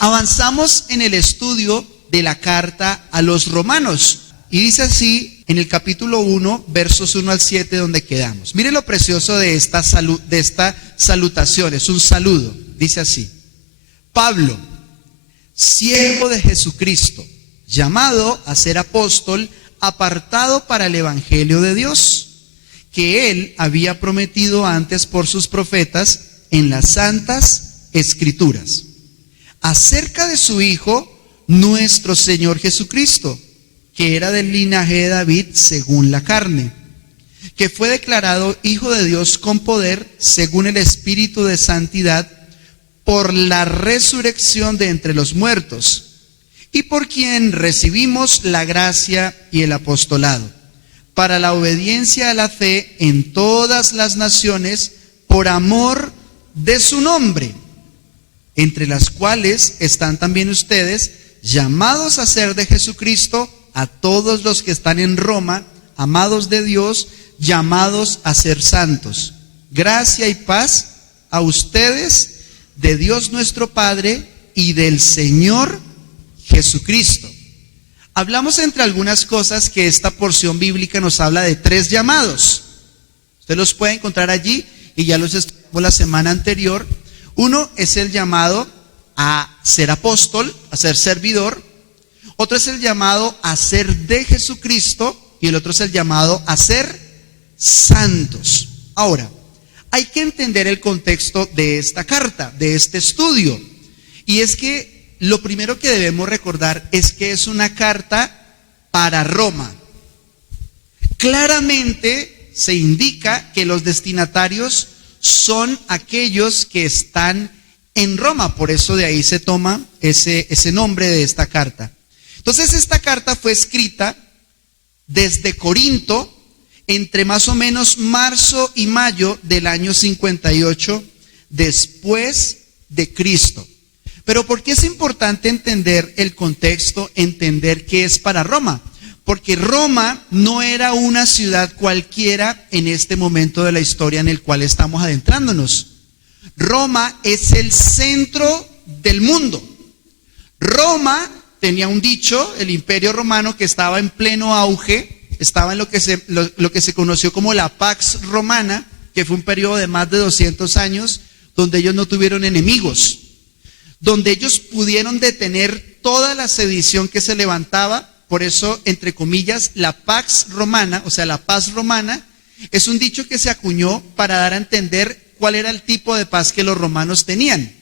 Avanzamos en el estudio de la carta a los romanos. Y dice así en el capítulo 1, versos 1 al 7, donde quedamos. Miren lo precioso de esta salutación, es un saludo. Dice así: Pablo, siervo de Jesucristo, llamado a ser apóstol, apartado para el evangelio de Dios, que él había prometido antes por sus profetas en las santas escrituras, acerca de su Hijo, nuestro Señor Jesucristo, que era del linaje de David según la carne, que fue declarado Hijo de Dios con poder según el Espíritu de santidad, por la resurrección de entre los muertos, y por quien recibimos la gracia y el apostolado, para la obediencia a la fe en todas las naciones, por amor de su nombre, entre las cuales están también ustedes, llamados a ser de Jesucristo, a todos los que están en Roma, amados de Dios, llamados a ser santos. Gracia y paz a ustedes, de Dios nuestro Padre y del Señor Jesucristo. Hablamos entre algunas cosas que esta porción bíblica nos habla de 3 llamados. Usted los puede encontrar allí y ya los estudiamos la semana anterior. Uno es el llamado a ser apóstol, a ser servidor. Otro es el llamado a ser de Jesucristo y el otro es el llamado a ser santos. Ahora, hay que entender el contexto de esta carta, de este estudio. Y es que lo primero que debemos recordar es que es una carta para Roma. Claramente se indica que los destinatarios son aquellos que están en Roma, por eso de ahí se toma ese nombre de esta carta. Entonces esta carta fue escrita desde Corinto entre más o menos marzo y mayo del año 58 después de Cristo. Pero ¿por qué es importante entender el contexto, entender qué es para Roma? Porque Roma no era una ciudad cualquiera en este momento de la historia en el cual estamos adentrándonos. Roma es el centro del mundo. Roma tenía un dicho, el Imperio Romano, que estaba en pleno auge, estaba en lo que se conoció como la Pax Romana, que fue un periodo de más de 200 años, donde ellos no tuvieron enemigos, donde ellos pudieron detener toda la sedición que se levantaba. Por eso, entre comillas, la Pax Romana, o sea, la paz romana, es un dicho que se acuñó para dar a entender cuál era el tipo de paz que los romanos tenían.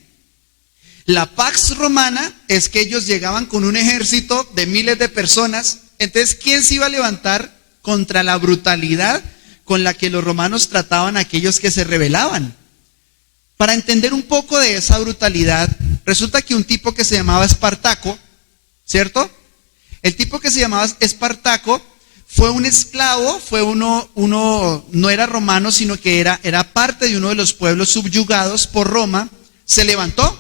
La Pax Romana es que ellos llegaban con un ejército de miles de personas. Entonces, ¿quién se iba a levantar contra la brutalidad con la que los romanos trataban a aquellos que se rebelaban? Para entender un poco de esa brutalidad, resulta que un tipo que se llamaba Espartaco, ¿cierto? El tipo que se llamaba Espartaco fue un esclavo, fue uno no era romano, sino que era parte de uno de los pueblos subyugados por Roma. Se levantó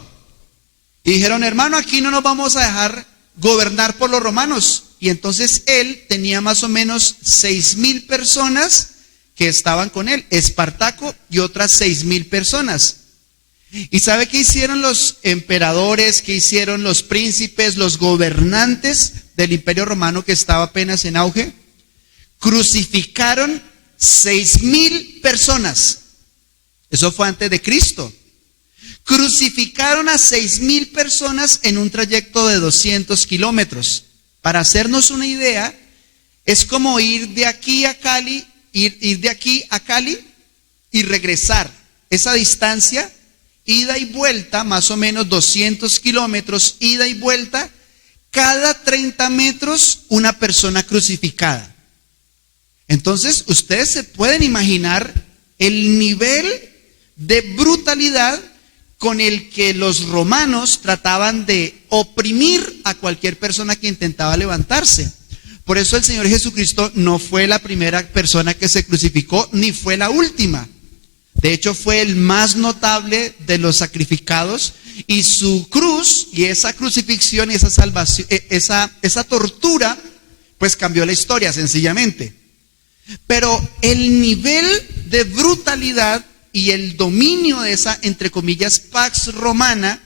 y dijeron: hermano, aquí no nos vamos a dejar gobernar por los romanos. Y entonces él tenía más o menos 6,000 personas que estaban con él, Espartaco y otras 6,000 personas. ¿Y sabe qué hicieron los emperadores, qué hicieron los príncipes, los gobernantes del Imperio Romano que estaba apenas en auge? Crucificaron 6,000 personas. Eso fue antes de Cristo. Crucificaron a 6,000 personas en un trayecto de 200 kilómetros. Para hacernos una idea, es como ir de aquí a Cali, ir de aquí a Cali y regresar. Esa distancia, ida y vuelta, más o menos 200 kilómetros, ida y vuelta, cada 30 metros una persona crucificada. Entonces, ustedes se pueden imaginar el nivel de brutalidad con el que los romanos trataban de oprimir a cualquier persona que intentaba levantarse. Por eso el Señor Jesucristo no fue la primera persona que se crucificó, ni fue la última. De hecho, fue el más notable de los sacrificados, y su cruz y esa crucifixión y esa salvación, esa tortura, pues cambió la historia sencillamente. Pero el nivel de brutalidad y el dominio de esa, entre comillas, Pax Romana,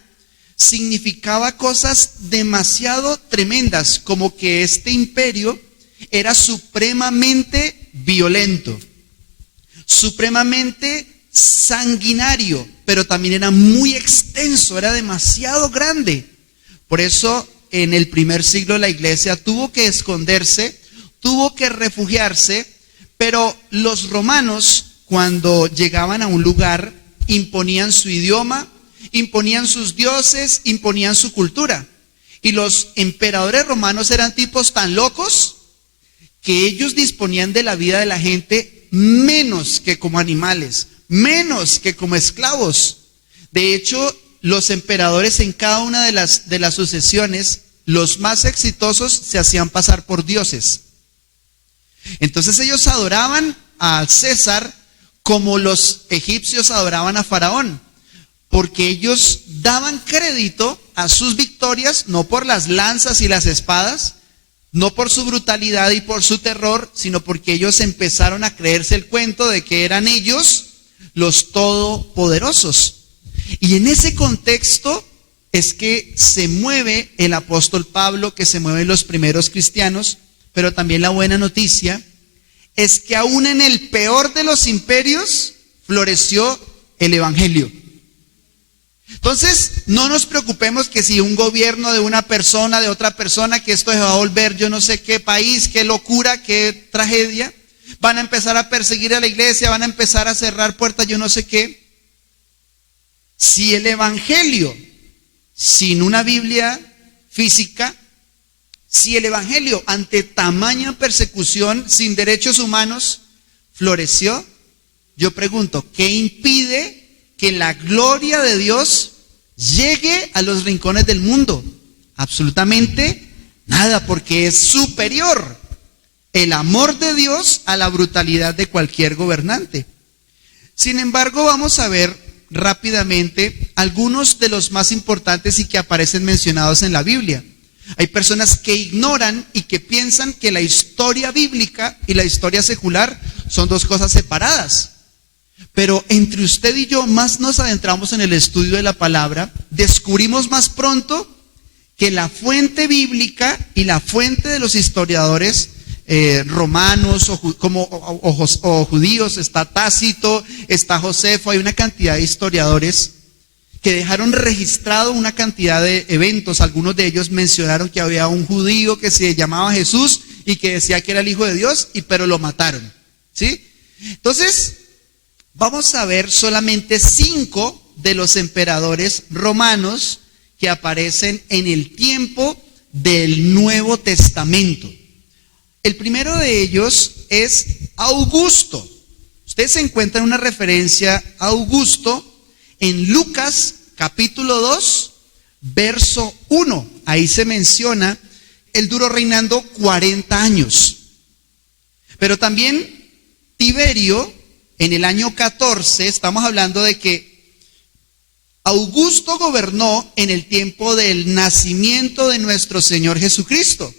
significaba cosas demasiado tremendas, como que este imperio era supremamente violento, supremamente sanguinario, pero también era muy extenso, era demasiado grande. Por eso en el primer siglo la iglesia tuvo que esconderse, tuvo que refugiarse, pero los romanos, cuando llegaban a un lugar, imponían su idioma, imponían sus dioses, imponían su cultura. Y los emperadores romanos eran tipos tan locos que ellos disponían de la vida de la gente menos que como animales, menos que como esclavos. De hecho, los emperadores en cada una de las sucesiones, los más exitosos, se hacían pasar por dioses. Entonces ellos adoraban a César como los egipcios adoraban a Faraón, porque ellos daban crédito a sus victorias, no por las lanzas y las espadas, no por su brutalidad y por su terror, sino porque ellos empezaron a creerse el cuento de que eran ellos los todopoderosos. Y en ese contexto es que se mueve el apóstol Pablo, que se mueven los primeros cristianos, pero también la buena noticia es que aún en el peor de los imperios floreció el evangelio. Entonces, no nos preocupemos que si un gobierno de una persona, de otra persona, que esto se va a volver yo no sé qué país, qué locura, qué tragedia, van a empezar a perseguir a la iglesia, van a empezar a cerrar puertas, yo no sé qué. Si el evangelio, sin una Biblia física, si el evangelio ante tamaña persecución, sin derechos humanos, floreció, yo pregunto, ¿qué impide que la gloria de Dios llegue a los rincones del mundo? Absolutamente nada, porque es superior el amor de Dios a la brutalidad de cualquier gobernante. Sin embargo, vamos a ver rápidamente algunos de los más importantes y que aparecen mencionados en la Biblia. Hay personas que ignoran y que piensan que la historia bíblica y la historia secular son dos cosas separadas. Pero entre usted y yo, más nos adentramos en el estudio de la palabra, descubrimos más pronto que la fuente bíblica y la fuente de los historiadores romanos o judíos, está Tácito, está Josefo, hay una cantidad de historiadores que dejaron registrado una cantidad de eventos. Algunos de ellos mencionaron que había un judío que se llamaba Jesús y que decía que era el Hijo de Dios, pero lo mataron, ¿sí? Entonces, vamos a ver solamente 5 de los emperadores romanos que aparecen en el tiempo del Nuevo Testamento. El primero de ellos es Augusto. Ustedes encuentran una referencia a Augusto en Lucas capítulo 2, verso 1. Ahí se menciona, él duró reinando 40 años. Pero también Tiberio, en el año 14, estamos hablando de que Augusto gobernó en el tiempo del nacimiento de nuestro Señor Jesucristo,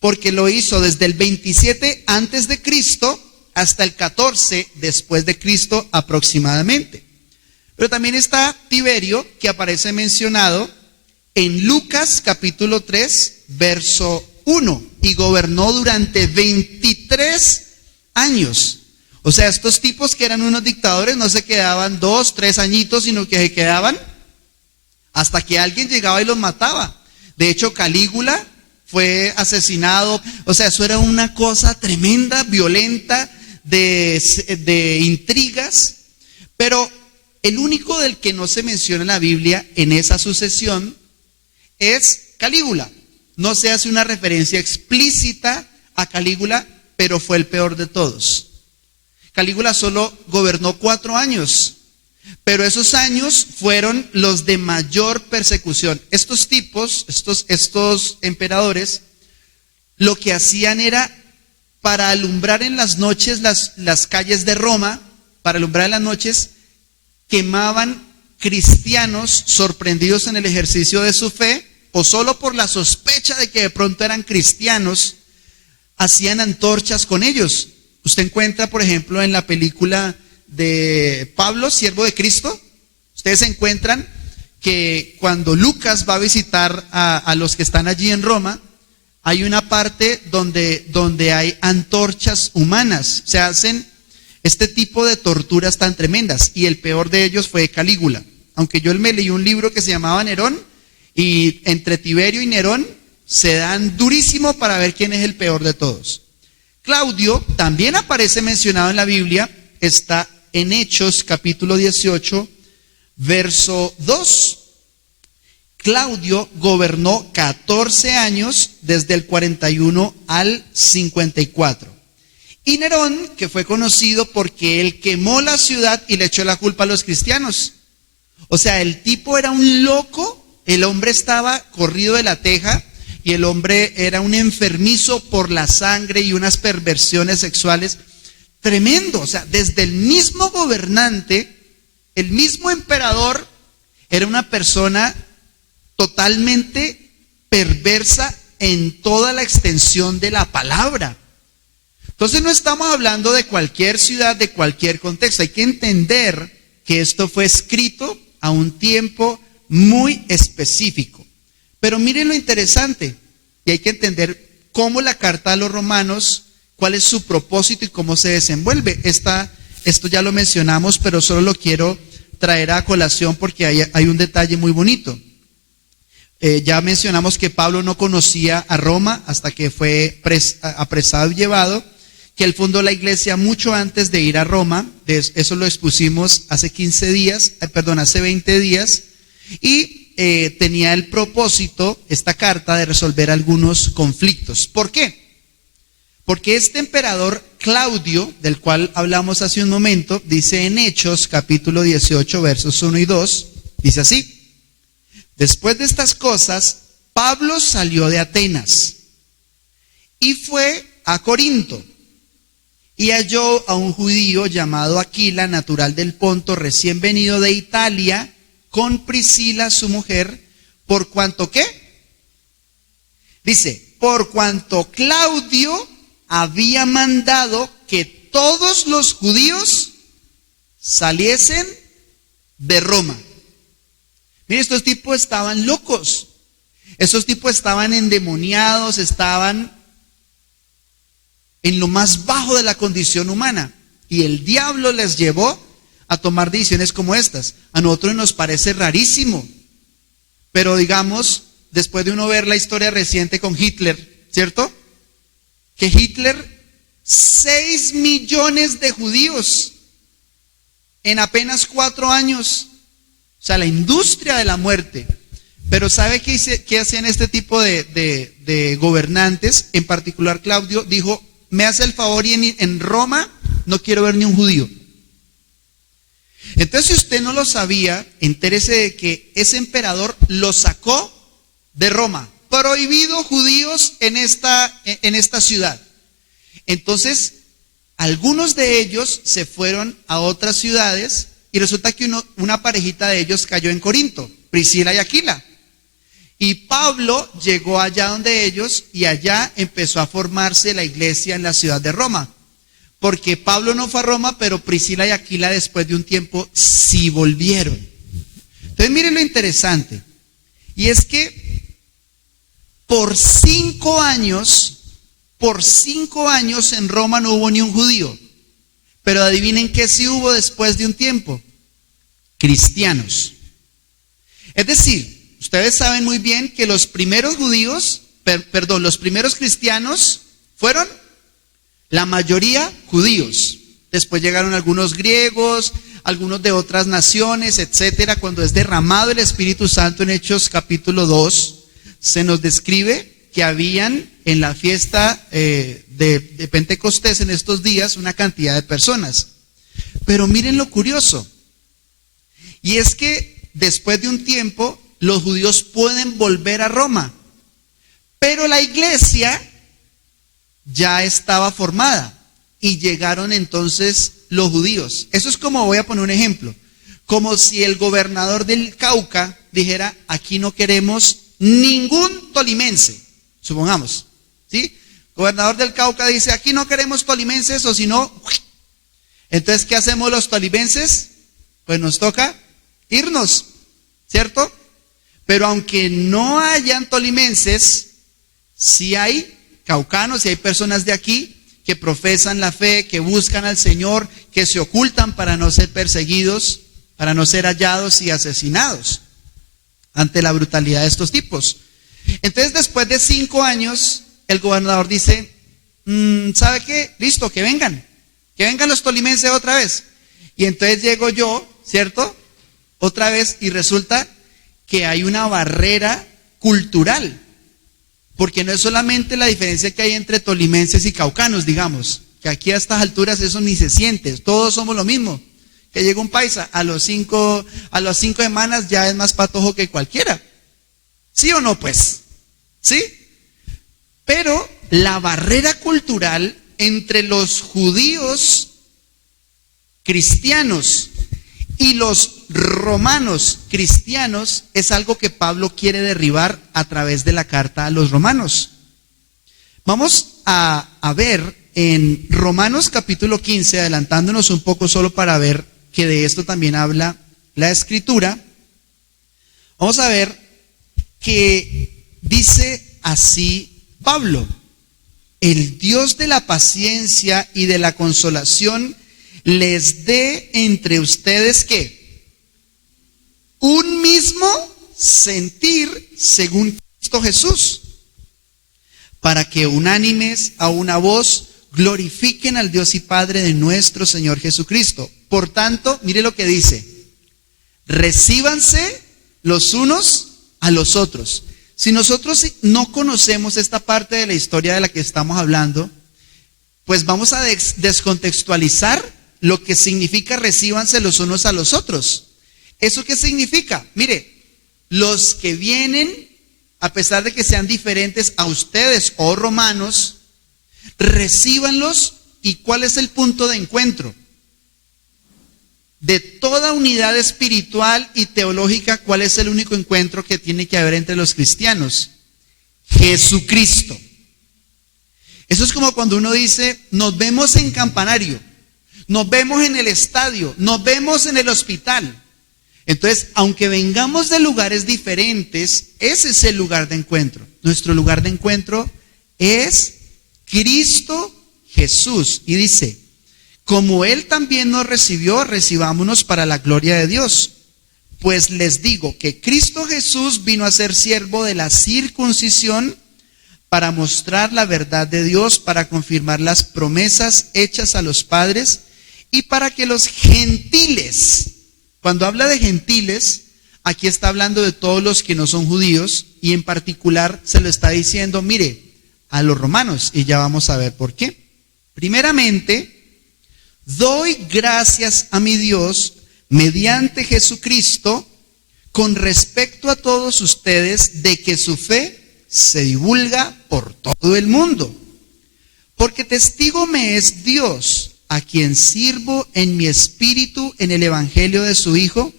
porque lo hizo desde el 27 antes de Cristo hasta el 14 después de Cristo aproximadamente. Pero también está Tiberio, que aparece mencionado en Lucas capítulo 3, verso 1, y gobernó durante 23 años. O sea, estos tipos que eran unos dictadores no se quedaban 2, 3 añitos, sino que se quedaban hasta que alguien llegaba y los mataba. De hecho, Calígula fue asesinado. O sea, eso era una cosa tremenda, violenta, de intrigas. Pero el único del que no se menciona en la Biblia en esa sucesión es Calígula. No se hace una referencia explícita a Calígula, pero fue el peor de todos. Calígula solo gobernó 4 años, pero esos años fueron los de mayor persecución. Estos tipos, estos emperadores, lo que hacían era, para alumbrar en las noches las calles de Roma, para alumbrar en las noches, quemaban cristianos sorprendidos en el ejercicio de su fe, o solo por la sospecha de que de pronto eran cristianos, hacían antorchas con ellos. Usted encuentra, por ejemplo, en la película de Pablo, siervo de Cristo, ustedes encuentran que cuando Lucas va a visitar a los que están allí en Roma, hay una parte donde hay antorchas humanas. Se hacen este tipo de torturas tan tremendas, y el peor de ellos fue Calígula. Aunque yo me leí un libro que se llamaba Nerón, y entre Tiberio y Nerón se dan durísimo para ver quién es el peor de todos. Claudio también aparece mencionado en la Biblia, está en Hechos capítulo 18, verso 2. Claudio gobernó 14 años desde el 41 al 54. Y Nerón, que fue conocido porque él quemó la ciudad y le echó la culpa a los cristianos. O sea, el tipo era un loco, el hombre estaba corrido de la teja y el hombre era un enfermizo por la sangre y unas perversiones sexuales tremendo. O sea, desde el mismo gobernante, el mismo emperador, era una persona totalmente perversa en toda la extensión de la palabra. Entonces no estamos hablando de cualquier ciudad, de cualquier contexto. Hay que entender que esto fue escrito a un tiempo muy específico. Pero miren lo interesante, y hay que entender cómo la carta a los romanos, cuál es su propósito y cómo se desenvuelve. Esto ya lo mencionamos, pero solo lo quiero traer a colación porque hay un detalle muy bonito. Ya mencionamos que Pablo no conocía a Roma hasta que fue apresado y llevado, que él fundó la iglesia mucho antes de ir a Roma. Eso lo expusimos hace 20 días, y tenía el propósito, esta carta, de resolver algunos conflictos. ¿Por qué? Porque este emperador Claudio, del cual hablamos hace un momento, dice en Hechos capítulo 18, versos 1 y 2, dice así: después de estas cosas, Pablo salió de Atenas y fue a Corinto, y halló a un judío llamado Aquila, natural del Ponto, recién venido de Italia, con Priscila su mujer, por cuanto ¿qué? Dice, por cuanto Claudio había mandado que todos los judíos saliesen de Roma. Mire, estos tipos estaban locos, estos tipos estaban endemoniados, estaban en lo más bajo de la condición humana, y el diablo les llevó a tomar decisiones como estas. A nosotros nos parece rarísimo, pero digamos, después de uno ver la historia reciente con Hitler, ¿cierto? Que Hitler, 6 millones de judíos en apenas 4 años, o sea, la industria de la muerte. Pero ¿sabe qué hacían este tipo de gobernantes? En particular Claudio dijo, me hace el favor y en Roma no quiero ver ni un judío. Entonces, si usted no lo sabía, entérese de que ese emperador lo sacó de Roma. Prohibido judíos en esta ciudad. Entonces, algunos de ellos se fueron a otras ciudades y resulta que una parejita de ellos cayó en Corinto, Priscila y Aquila. Y Pablo llegó allá donde ellos y allá empezó a formarse la iglesia en la ciudad de Roma. Porque Pablo no fue a Roma, pero Priscila y Aquila después de un tiempo sí volvieron. Entonces miren lo interesante. Y es que por 5 años en Roma no hubo ni un judío. Pero adivinen qué sí hubo después de un tiempo. Cristianos. Es decir, ustedes saben muy bien que los primeros los primeros cristianos fueron la mayoría judíos. Después llegaron algunos griegos, algunos de otras naciones, etcétera. Cuando es derramado el Espíritu Santo en Hechos capítulo 2, se nos describe que habían en la fiesta de Pentecostés en estos días una cantidad de personas. Pero miren lo curioso. Y es que después de un tiempo los judíos pueden volver a Roma. Pero la iglesia ya estaba formada y llegaron entonces los judíos. Eso es como, voy a poner un ejemplo, como si el gobernador del Cauca dijera, aquí no queremos ningún tolimense, supongamos, ¿sí? Gobernador del Cauca dice, aquí no queremos tolimenses, o si no, entonces ¿qué hacemos los tolimenses? Pues nos toca irnos. ¿cierto? Pero aunque no hayan tolimenses, sí hay caucanos y hay personas de aquí que profesan la fe, que buscan al Señor, que se ocultan para no ser perseguidos, para no ser hallados y asesinados ante la brutalidad de estos tipos. Entonces, después de 5 años, el gobernador dice, ¿sabe qué? Listo, que vengan los tolimenses otra vez. Y entonces llego yo, ¿cierto? Otra vez, y resulta que hay una barrera cultural, porque no es solamente la diferencia que hay entre tolimenses y caucanos, digamos, que aquí a estas alturas eso ni se siente, todos somos lo mismo, que llega un paisa, a las 5 semanas ya es más patojo que cualquiera, ¿sí o no pues? ¿Sí? Pero la barrera cultural entre los judíos cristianos y los romanos cristianos es algo que Pablo quiere derribar a través de la carta a los romanos. Vamos a ver en Romanos capítulo 15, adelantándonos un poco solo para ver que de esto también habla la Escritura. Vamos a ver que dice así Pablo: el Dios de la paciencia y de la consolación les dé entre ustedes ¿qué? Un mismo sentir según Cristo Jesús, para que unánimes a una voz glorifiquen al Dios y Padre de nuestro Señor Jesucristo. Por tanto, mire lo que dice: recíbanse los unos a los otros. Si nosotros no conocemos esta parte de la historia de la que estamos hablando, pues vamos a descontextualizar lo que significa recíbanse los unos a los otros. ¿Eso qué significa? Mire, los que vienen, a pesar de que sean diferentes a ustedes o romanos, recíbanlos. ¿Y cuál es el punto de encuentro? De toda unidad espiritual y teológica, ¿cuál es el único encuentro que tiene que haber entre los cristianos? Jesucristo. Eso es como cuando uno dice, nos vemos en campanario, nos vemos en el estadio, nos vemos en el hospital. Entonces, aunque vengamos de lugares diferentes, ese es el lugar de encuentro. Nuestro lugar de encuentro es Cristo Jesús. Y dice, como Él también nos recibió, recibámonos para la gloria de Dios. Pues les digo que Cristo Jesús vino a ser siervo de la circuncisión para mostrar la verdad de Dios, para confirmar las promesas hechas a los padres y para que los gentiles, cuando habla de gentiles, aquí está hablando de todos los que no son judíos y en particular se lo está diciendo, mire, a los romanos, y ya vamos a ver por qué. Primeramente, doy gracias a mi Dios mediante Jesucristo con respecto a todos ustedes de que su fe se divulga por todo el mundo. Porque testigo me es Dios, a quien sirvo en mi espíritu en el evangelio de su Hijo,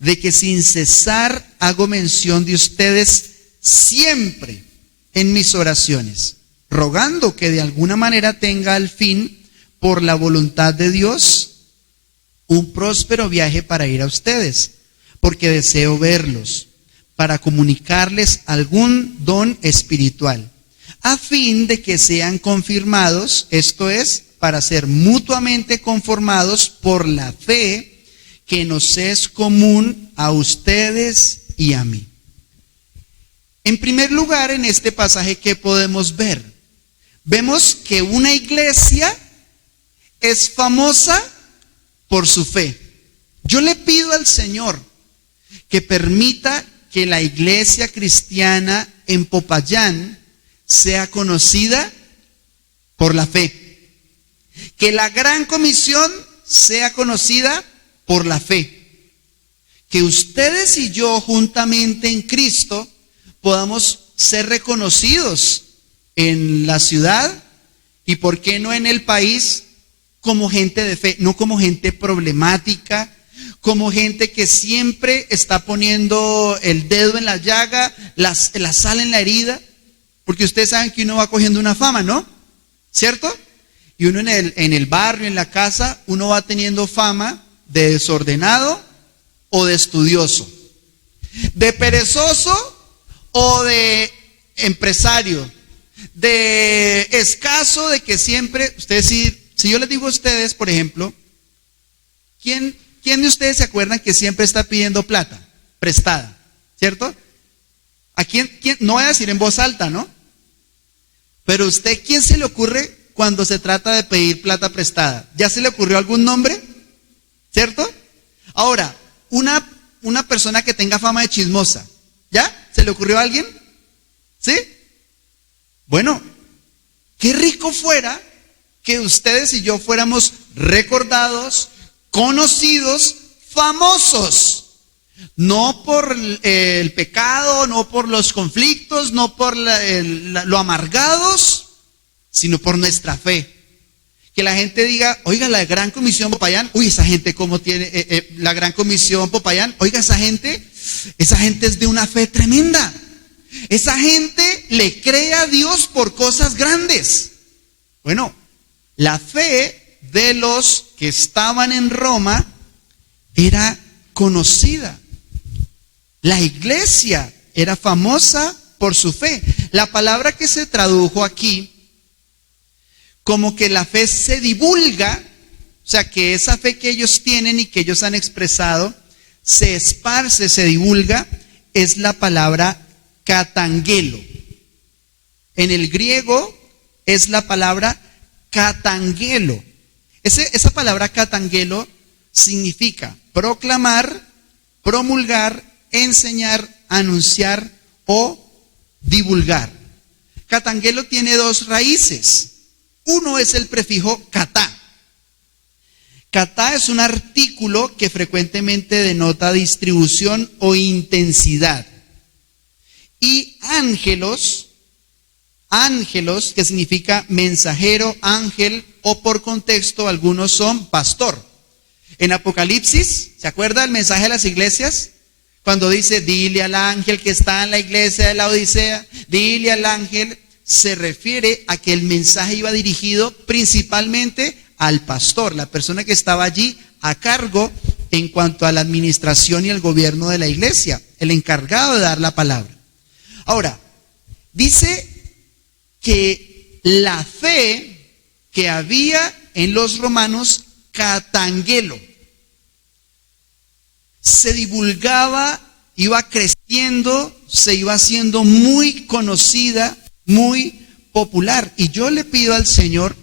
de que sin cesar hago mención de ustedes siempre en mis oraciones, rogando que de alguna manera tenga al fin, por la voluntad de Dios, un próspero viaje para ir a ustedes, porque deseo verlos, para comunicarles algún don espiritual, a fin de que sean confirmados, esto es, para ser mutuamente conformados por la fe que nos es común a ustedes y a mí. En primer lugar, en este pasaje, ¿qué podemos ver? Vemos que una iglesia es famosa por su fe. Yo le pido al Señor que permita que la iglesia cristiana en Popayán sea conocida por la fe. Que la Gran Comisión sea conocida por la fe. Que ustedes y yo juntamente en Cristo podamos ser reconocidos en la ciudad y por qué no en el país como gente de fe, no como gente problemática, como gente que siempre está poniendo el dedo en la llaga, la sal en la herida, porque ustedes saben que uno va cogiendo una fama, ¿no? ¿Cierto? Y uno en el barrio, en la casa, uno va teniendo fama de desordenado o de estudioso. ¿De perezoso o de empresario? ¿De escaso, de que siempre, ustedes si yo les digo a ustedes, por ejemplo, ¿quién de ustedes se acuerdan que siempre está pidiendo plata prestada? ¿Cierto? ¿A quién? No voy a decir en voz alta, ¿no? Pero usted, ¿quién se le ocurre cuando se trata de pedir plata prestada? ¿Ya se le ocurrió algún nombre? ¿Cierto? Ahora, una persona que tenga fama de chismosa, ¿ya? ¿Se le ocurrió a alguien? ¿Sí? Bueno, qué rico fuera que ustedes y yo fuéramos recordados, conocidos, famosos. No por el pecado, no por los conflictos, no por lo amargados, sino por nuestra fe. Que la gente diga, oiga, la Gran Comisión Popayán, uy, esa gente como tiene, la Gran Comisión Popayán, oiga, esa gente es de una fe tremenda. Esa gente le cree a Dios por cosas grandes. Bueno, la fe de los que estaban en Roma era conocida. La iglesia era famosa por su fe. La palabra que se tradujo aquí como que la fe se divulga, o sea, que esa fe que ellos tienen y que ellos han expresado se esparce, se divulga, es la palabra katangelo. En el griego es la palabra katangelo. Esa palabra katangelo significa proclamar, promulgar, enseñar, anunciar o divulgar. Katangelo tiene dos raíces. Uno es el prefijo katá. Katá es un artículo que frecuentemente denota distribución o intensidad. Y ángelos, que significa mensajero, ángel, o por contexto algunos son pastor. En Apocalipsis, ¿se acuerda el mensaje de las iglesias? Cuando dice, dile al ángel que está en la iglesia de la Odisea, dile al ángel, se refiere a que el mensaje iba dirigido principalmente al pastor, la persona que estaba allí a cargo en cuanto a la administración y el gobierno de la iglesia, el encargado de dar la palabra. Ahora, dice que la fe que había en los romanos, katangelo, se divulgaba, iba creciendo, se iba haciendo muy conocida, muy popular. Y yo le pido al Señor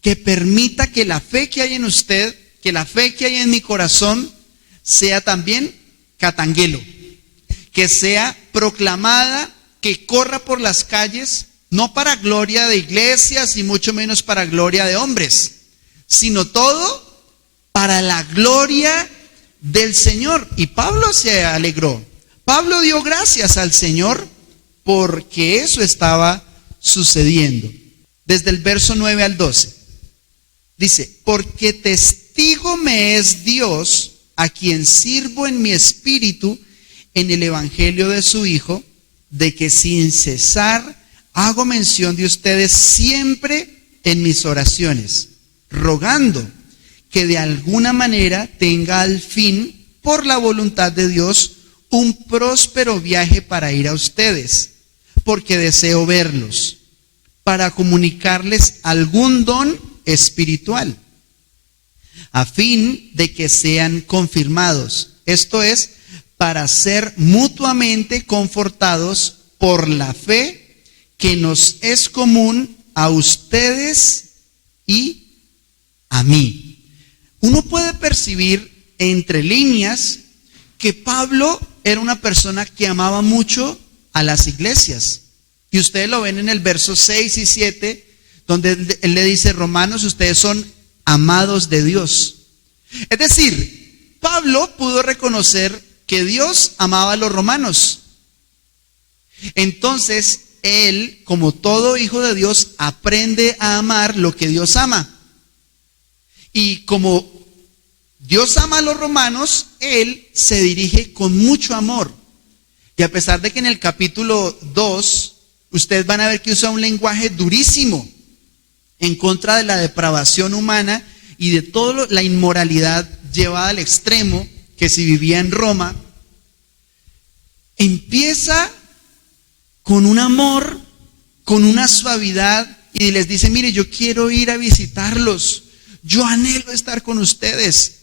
que permita que la fe que hay en usted, que la fe que hay en mi corazón, sea también katangelo, que sea proclamada, que corra por las calles, no para gloria de iglesias y mucho menos para gloria de hombres, sino todo para la gloria del Señor. Y Pablo se alegró. Pablo dio gracias al Señor porque eso estaba sucediendo. Desde el verso 9 al 12. Dice, porque testigo me es Dios, a quien sirvo en mi espíritu, en el evangelio de su Hijo, de que sin cesar hago mención de ustedes siempre en mis oraciones, rogando que de alguna manera tenga al fin, por la voluntad de Dios, un próspero viaje para ir a ustedes, porque deseo verlos, para comunicarles algún don espiritual, a fin de que sean confirmados, esto es, para ser mutuamente confortados por la fe que nos es común a ustedes y a mí. Uno puede percibir entre líneas que Pablo era una persona que amaba mucho a las iglesias. Y ustedes lo ven en el verso 6 y 7, donde él le dice, romanos, ustedes son amados de Dios. Es decir, Pablo pudo reconocer que Dios amaba a los romanos. Entonces, él, como todo hijo de Dios, aprende a amar lo que Dios ama. Y como Dios ama a los romanos, él se dirige con mucho amor. Y a pesar de que en el capítulo 2, ustedes van a ver que usa un lenguaje durísimo en contra de la depravación humana y de toda la inmoralidad llevada al extremo que se vivía en Roma, empieza con un amor, con una suavidad, y les dice, mire, yo quiero ir a visitarlos, yo anhelo estar con ustedes,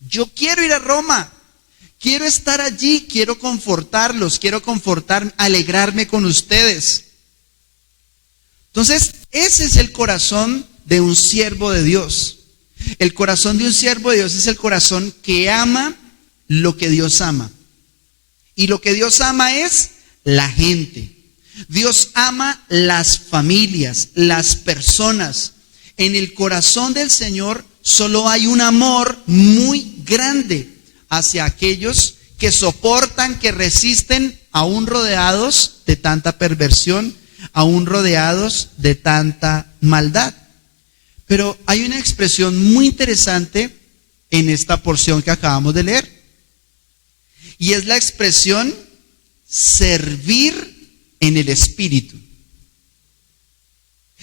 yo quiero ir a Roma, quiero estar allí, quiero confortarlos, alegrarme con ustedes. Entonces, ese es el corazón de un siervo de Dios. El corazón de un siervo de Dios es el corazón que ama lo que Dios ama. Y lo que Dios ama es la gente. Dios ama las familias, las personas. En el corazón del Señor solo hay un amor muy grande hacia aquellos que soportan, que resisten, aún rodeados de tanta perversión, aún rodeados de tanta maldad. Pero hay una expresión muy interesante en esta porción que acabamos de leer. Y es la expresión servir en el Espíritu.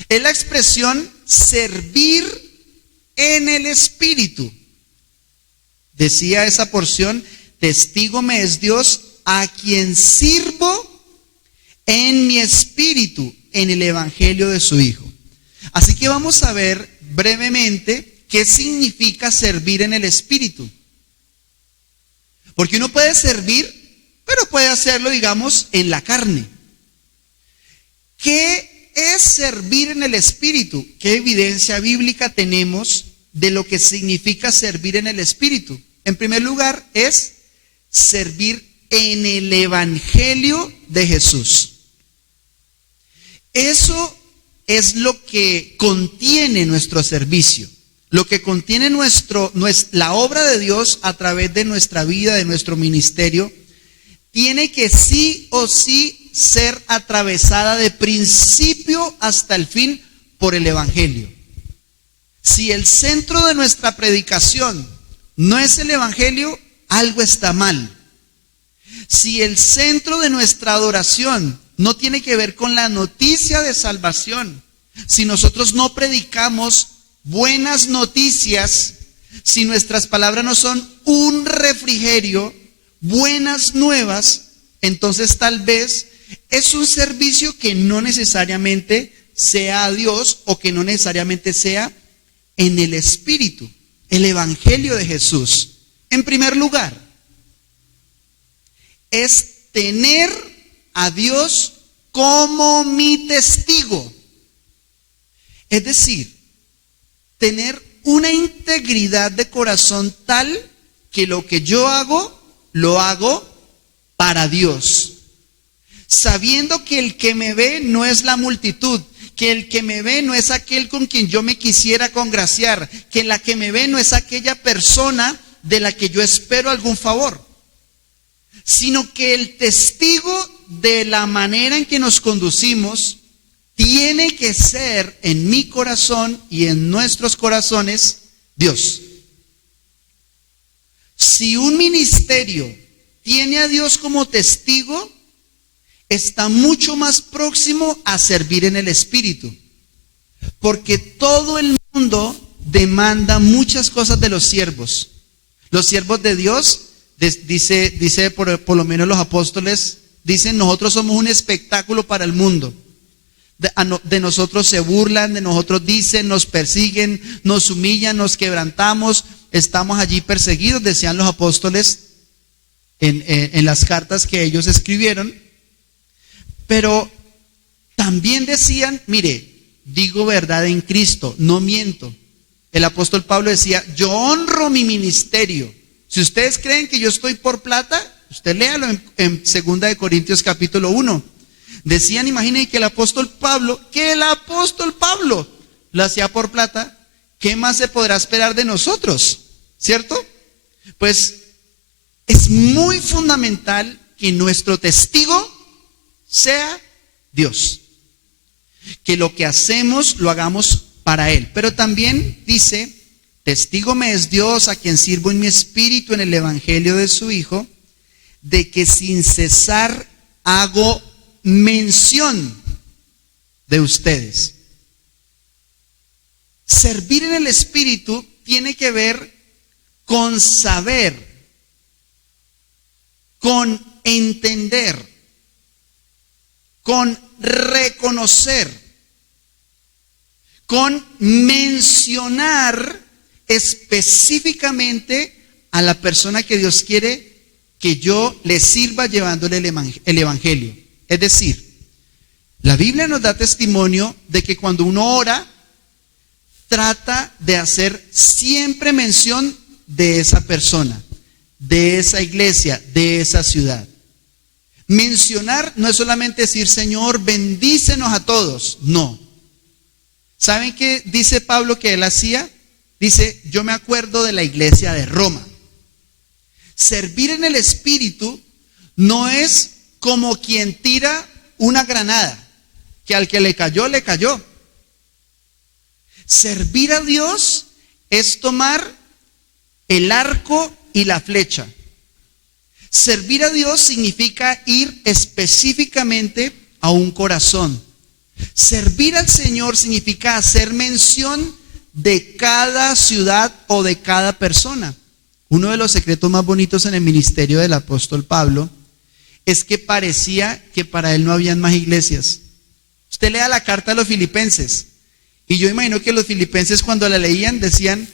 Es la expresión servir en el Espíritu. Decía esa porción, testigo me es Dios a quien sirvo en mi espíritu, en el evangelio de su Hijo. Así que vamos a ver brevemente qué significa servir en el Espíritu. Porque uno puede servir, pero puede hacerlo, digamos, en la carne. ¿Qué es servir en el Espíritu? ¿Qué evidencia bíblica tenemos de lo que significa servir en el Espíritu? En primer lugar, es servir en el evangelio de Jesús. Eso es lo que contiene nuestro servicio, lo que contiene la obra de Dios a través de nuestra vida, de nuestro ministerio, tiene que sí o sí ser atravesada de principio hasta el fin por el evangelio. Si el centro de nuestra predicación no es el evangelio, algo está mal. Si el centro de nuestra adoración no tiene que ver con la noticia de salvación, si nosotros no predicamos buenas noticias, si nuestras palabras no son un refrigerio, buenas nuevas, entonces tal vez es un servicio que no necesariamente sea a Dios o que no necesariamente sea en el Espíritu, el evangelio de Jesús. En primer lugar, es tener a Dios como mi testigo. Es decir, tener una integridad de corazón tal que lo que yo hago, lo hago para Dios. Sabiendo que el que me ve no es la multitud, que el que me ve no es aquel con quien yo me quisiera congraciar, que la que me ve no es aquella persona de la que yo espero algún favor, sino que el testigo de la manera en que nos conducimos tiene que ser en mi corazón y en nuestros corazones Dios. Si un ministerio tiene a Dios como testigo, está mucho más próximo a servir en el Espíritu, porque todo el mundo demanda muchas cosas de los siervos. Los siervos de Dios, dice por lo menos los apóstoles, dicen, nosotros somos un espectáculo para el mundo. De nosotros se burlan, de nosotros dicen, nos persiguen, nos humillan, nos quebrantamos, estamos allí perseguidos, decían los apóstoles en las cartas que ellos escribieron. Pero también decían, mire, digo verdad en Cristo, no miento. El apóstol Pablo decía, yo honro mi ministerio. Si ustedes creen que yo estoy por plata, usted léalo en 2 de Corintios capítulo 1. Decían, imaginen que el apóstol Pablo lo hacía por plata, ¿qué más se podrá esperar de nosotros? ¿Cierto? Pues es muy fundamental que nuestro testigo sea Dios, que lo que hacemos lo hagamos para Él. Pero también dice, testigo me es Dios a quien sirvo en mi espíritu en el evangelio de su Hijo, de que sin cesar hago mención de ustedes. Servir en el Espíritu tiene que ver con saber, con entender, con reconocer, con mencionar específicamente a la persona que Dios quiere que yo le sirva llevándole el evangelio. Es decir, la Biblia nos da testimonio de que cuando uno ora, trata de hacer siempre mención de esa persona, de esa iglesia, de esa ciudad. Mencionar no es solamente decir, Señor, bendícenos a todos. No. ¿Saben qué dice Pablo que él hacía? Dice, yo me acuerdo de la iglesia de Roma. Servir en el Espíritu no es como quien tira una granada, que al que le cayó, le cayó. Servir a Dios es tomar el arco y la flecha. Servir a Dios significa ir específicamente a un corazón. Servir al Señor significa hacer mención de cada ciudad o de cada persona. Uno de los secretos más bonitos en el ministerio del apóstol Pablo es que parecía que para él no habían más iglesias. Usted lea la carta a los filipenses y yo imagino que los filipenses cuando la leían decían,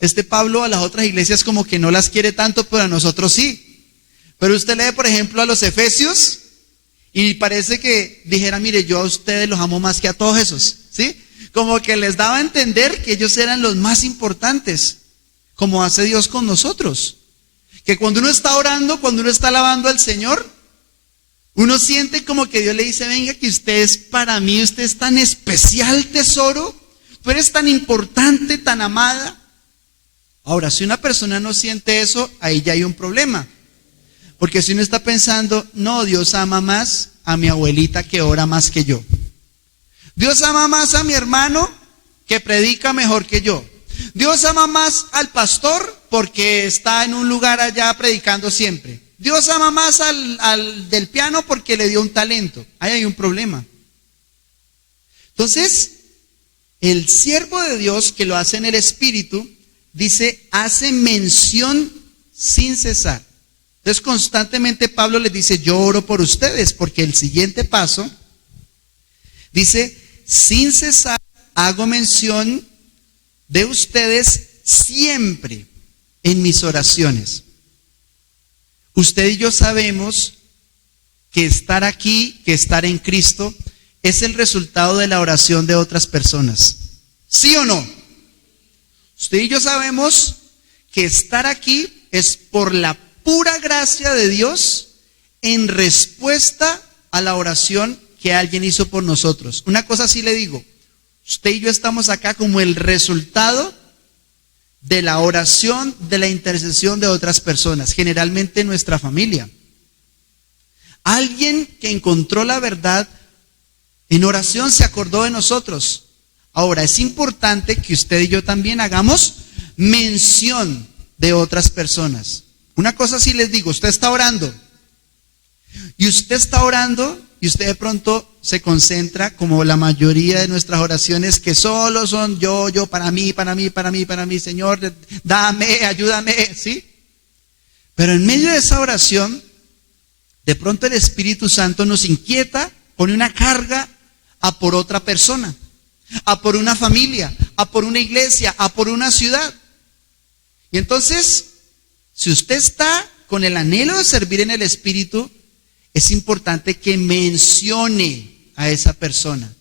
este Pablo a las otras iglesias como que no las quiere tanto, pero a nosotros sí. Pero usted lee por ejemplo a los efesios y parece que dijera, mire, yo a ustedes los amo más que a todos esos, ¿sí? Como que les daba a entender que ellos eran los más importantes, como hace Dios con nosotros. Que cuando uno está orando, cuando uno está alabando al Señor, uno siente como que Dios le dice, venga, que usted es para mí, usted es tan especial, tesoro, tú eres tan importante, tan amada. Ahora, si una persona no siente eso, ahí ya hay un problema. Porque si uno está pensando, no, Dios ama más a mi abuelita que ora más que yo. Dios ama más a mi hermano que predica mejor que yo. Dios ama más al pastor porque está en un lugar allá predicando siempre. Dios ama más al del piano porque le dio un talento. Ahí hay un problema. Entonces, el siervo de Dios que lo hace en el Espíritu, dice, hace mención sin cesar. Entonces constantemente Pablo les dice, yo oro por ustedes, porque el siguiente paso dice, sin cesar hago mención de ustedes siempre en mis oraciones. Usted y yo sabemos que estar aquí, que estar en Cristo, es el resultado de la oración de otras personas. ¿Sí o no? Usted y yo sabemos que estar aquí es por la pura gracia de Dios en respuesta a la oración que alguien hizo por nosotros. Una cosa sí le digo, usted y yo estamos acá como el resultado de la oración, de la intercesión de otras personas, generalmente nuestra familia. Alguien que encontró la verdad en oración se acordó de nosotros. Ahora, es importante que usted y yo también hagamos mención de otras personas. Una cosa sí les digo, usted está orando y usted de pronto se concentra como la mayoría de nuestras oraciones que solo son yo, para mí, Señor, dame, ayúdame, ¿sí? Pero en medio de esa oración, de pronto el Espíritu Santo nos inquieta, pone una carga a por otra persona, a por una familia, a por una iglesia, a por una ciudad. Y entonces, si usted está con el anhelo de servir en el Espíritu, es importante que mencione a esa persona.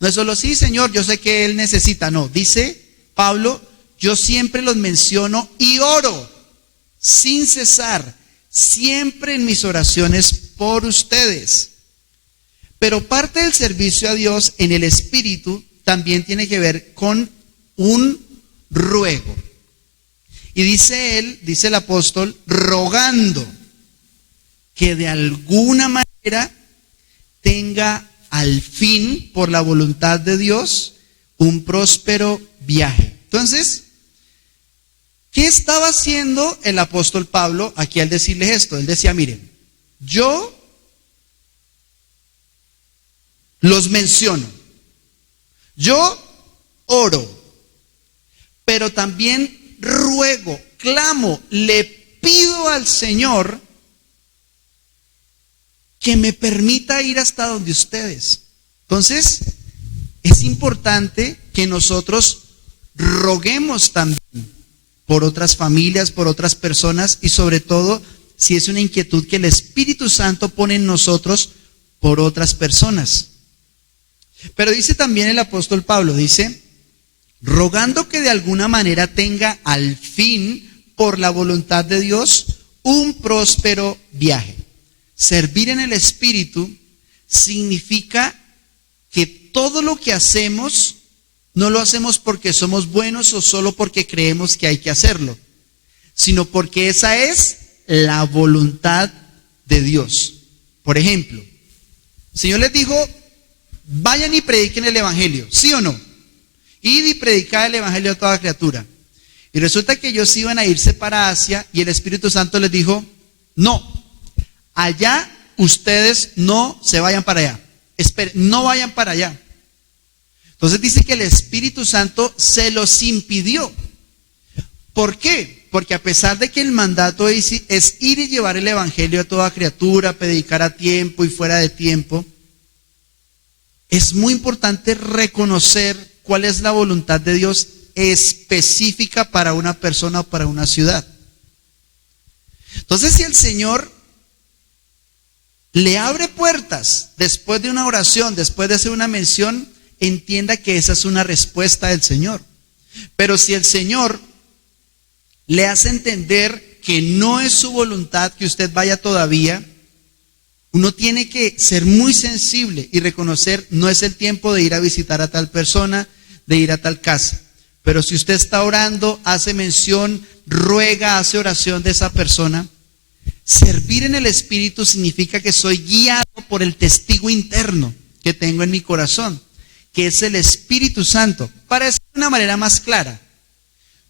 No es solo, sí, Señor, yo sé que Él necesita. No, dice Pablo, yo siempre los menciono y oro sin cesar, siempre en mis oraciones por ustedes. Pero parte del servicio a Dios en el Espíritu también tiene que ver con un ruego. Y dice el apóstol, rogando que de alguna manera tenga al fin, por la voluntad de Dios, un próspero viaje. Entonces, ¿qué estaba haciendo el apóstol Pablo aquí al decirles esto? Él decía, miren, yo los menciono, yo oro, pero también ruego, clamo, le pido al Señor que me permita ir hasta donde ustedes. Entonces, es importante que nosotros roguemos también por otras familias, por otras personas y sobre todo si es una inquietud que el Espíritu Santo pone en nosotros por otras personas. Pero dice también el apóstol Pablo, dice, rogando que de alguna manera tenga al fin, por la voluntad de Dios, un próspero viaje. Servir en el Espíritu significa que todo lo que hacemos no lo hacemos porque somos buenos o solo porque creemos que hay que hacerlo, sino porque esa es la voluntad de Dios. Por ejemplo, el Señor les dijo, vayan y prediquen el Evangelio, ¿sí o no? Id y predicad el Evangelio a toda criatura. Y resulta que ellos iban a irse para Asia y el Espíritu Santo les dijo, no, allá ustedes no se vayan para allá. Esperen, no vayan para allá. Entonces dice que el Espíritu Santo se los impidió. ¿Por qué? Porque a pesar de que el mandato es ir y llevar el Evangelio a toda criatura, predicar a tiempo y fuera de tiempo, es muy importante reconocer cuál es la voluntad de Dios específica para una persona o para una ciudad. Entonces, si el Señor le abre puertas después de una oración, después de hacer una mención, entienda que esa es una respuesta del Señor. Pero si el Señor le hace entender que no es su voluntad que usted vaya todavía, uno tiene que ser muy sensible y reconocer, no es el tiempo de ir a visitar a tal persona, de ir a tal casa. Pero si usted está orando, hace mención, ruega, hace oración de esa persona, servir en el Espíritu significa que soy guiado por el testigo interno que tengo en mi corazón, que es el Espíritu Santo. Para decirlo de una manera más clara,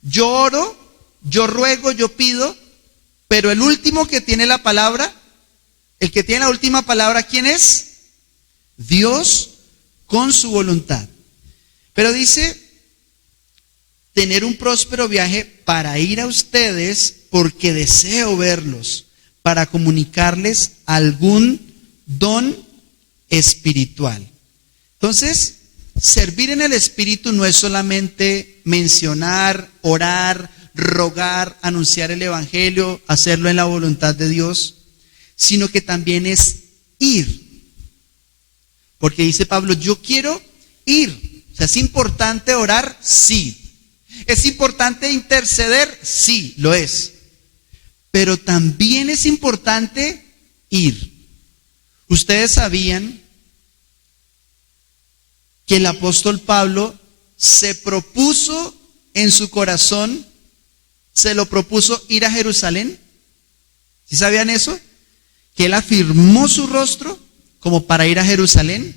yo oro, yo ruego, yo pido, pero el último que tiene la palabra, el que tiene la última palabra, ¿quién es? Dios con su voluntad. Pero dice, tener un próspero viaje para ir a ustedes porque deseo verlos, para comunicarles algún don espiritual. Entonces, servir en el Espíritu no es solamente mencionar, orar, rogar, anunciar el Evangelio, hacerlo en la voluntad de Dios, sino que también es ir. Porque dice Pablo, yo quiero ir. O sea, ¿es importante orar? Sí. ¿Es importante interceder? Sí, lo es. Pero también es importante ir. Ustedes sabían que el apóstol Pablo se propuso en su corazón, se lo propuso ir a Jerusalén. ¿Sí sabían eso? Que él afirmó su rostro como para ir a Jerusalén.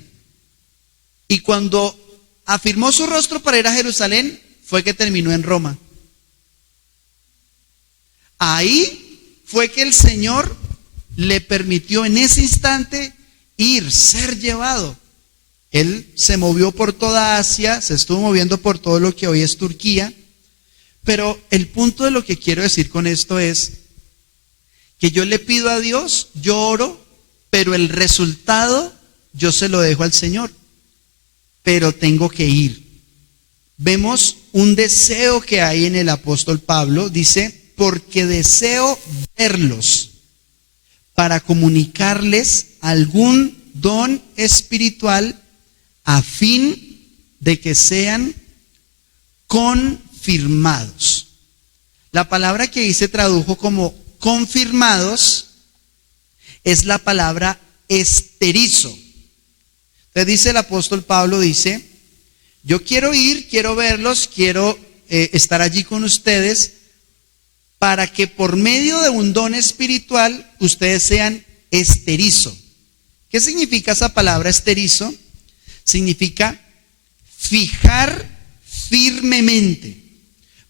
Y cuando afirmó su rostro para ir a Jerusalén, fue que terminó en Roma. Ahí fue que el Señor le permitió en ese instante ir, ser llevado. Él se movió por toda Asia, se estuvo moviendo por todo lo que hoy es Turquía. Pero el punto de lo que quiero decir con esto es que yo le pido a Dios, yo oro, pero el resultado yo se lo dejo al Señor. Pero tengo que ir. Vemos un deseo que hay en el apóstol Pablo, dice, porque deseo verlos para comunicarles algún don espiritual a fin de que sean confirmados. La palabra que ahí se tradujo como confirmados es la palabra esterizo. Entonces dice el apóstol Pablo, dice, yo quiero ir, quiero verlos, quiero estar allí con ustedes para que por medio de un don espiritual ustedes sean esterizo. ¿Qué significa esa palabra esterizo? Significa fijar firmemente,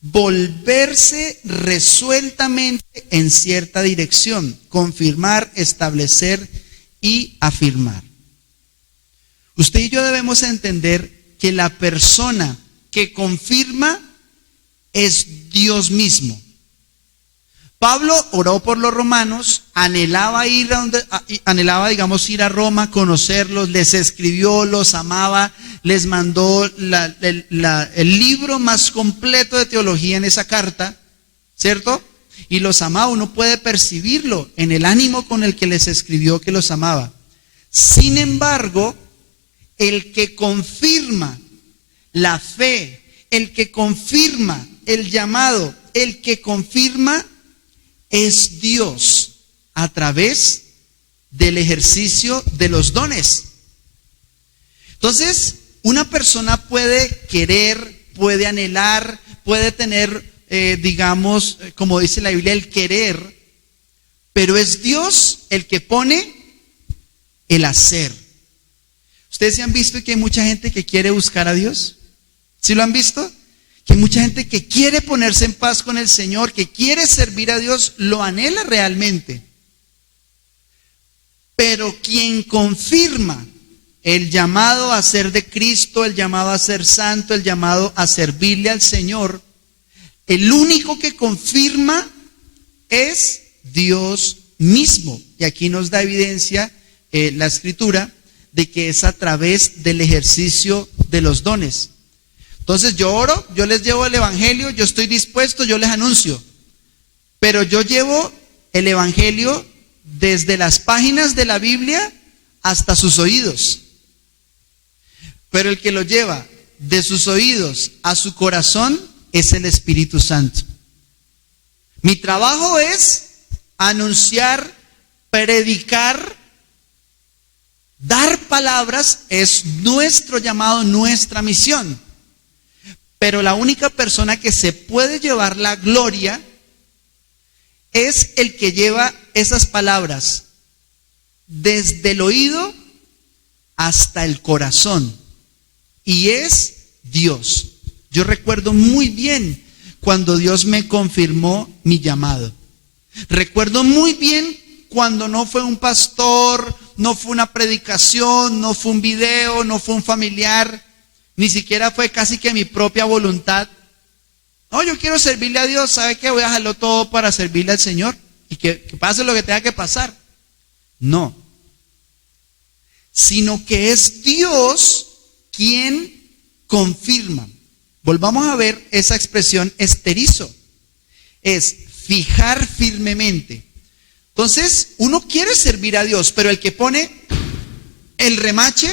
volverse resueltamente en cierta dirección, confirmar, establecer y afirmar. Usted y yo debemos entender que la persona que confirma es Dios mismo. Pablo oró por los romanos, anhelaba digamos, ir a Roma, conocerlos, les escribió, los amaba, les mandó el libro más completo de teología en esa carta, ¿cierto? Y los amaba, uno puede percibirlo en el ánimo con el que les escribió que los amaba. Sin embargo, el que confirma la fe, el que confirma el llamado, el que confirma es Dios a través del ejercicio de los dones. Entonces, una persona puede querer, puede anhelar, puede tener, digamos, como dice la Biblia, el querer, pero es Dios el que pone el hacer. ¿Ustedes se han visto que hay mucha gente que quiere buscar a Dios? ¿Sí lo han visto? Que hay mucha gente que quiere ponerse en paz con el Señor, que quiere servir a Dios, lo anhela realmente. Pero quien confirma el llamado a ser de Cristo, el llamado a ser santo, el llamado a servirle al Señor, el único que confirma es Dios mismo. Y aquí nos da evidencia la Escritura de que es a través del ejercicio de los dones. Entonces yo oro, yo les llevo el evangelio, yo estoy dispuesto, yo les anuncio. Pero yo llevo el evangelio desde las páginas de la Biblia hasta sus oídos. Pero el que lo lleva de sus oídos a su corazón es el Espíritu Santo. Mi trabajo es anunciar, predicar, dar palabras, es nuestro llamado, nuestra misión. Pero la única persona que se puede llevar la gloria es el que lleva esas palabras desde el oído hasta el corazón. Y es Dios. Yo recuerdo muy bien cuando Dios me confirmó mi llamado. Recuerdo muy bien cuando no fue un pastor, no fue una predicación, no fue un video, no fue un familiar. Ni siquiera fue casi que mi propia voluntad. No, yo quiero servirle a Dios. ¿Sabe qué? Voy a dejarlo todo para servirle al Señor. Y que pase lo que tenga que pasar. No. Sino que es Dios quien confirma. Volvamos a ver esa expresión esterizo. Es fijar firmemente. Entonces, uno quiere servir a Dios, pero el que pone el remache,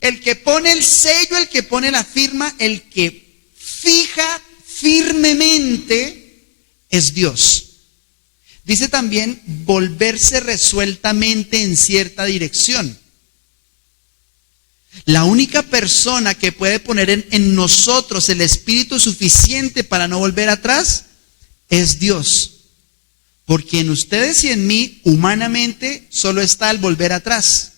el que pone el sello, el que pone la firma, el que fija firmemente es Dios. Dice también volverse resueltamente en cierta dirección. La única persona que puede poner en nosotros el espíritu suficiente para no volver atrás es Dios. Porque en ustedes y en mí, humanamente, solo está el volver atrás.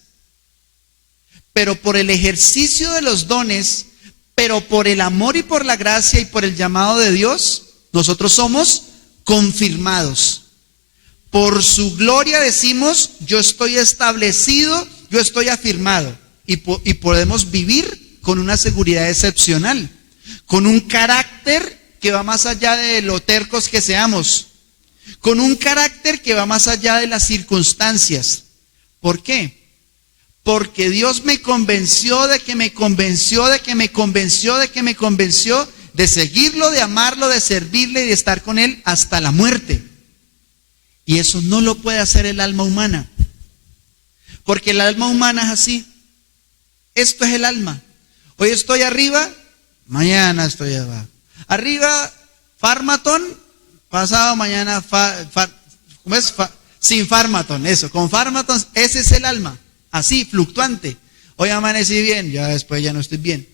Pero por el ejercicio de los dones, pero por el amor y por la gracia y por el llamado de Dios, nosotros somos confirmados. Por su gloria decimos, yo estoy establecido, yo estoy afirmado. Y podemos vivir con una seguridad excepcional, con un carácter que va más allá de lo tercos que seamos, con un carácter que va más allá de las circunstancias. ¿Por qué? Porque Dios me convenció de que me convenció, de que me convenció, de que me convenció de seguirlo, de amarlo, de servirle y de estar con Él hasta la muerte. Y eso no lo puede hacer el alma humana. Porque el alma humana es así. Esto es el alma. Hoy estoy arriba, mañana estoy abajo. Arriba, Farmatón, pasado mañana, ¿cómo es? Sin Farmatón, eso, con Farmatón, ese es el alma. Así, fluctuante. Hoy amanecí bien, ya después ya no estoy bien.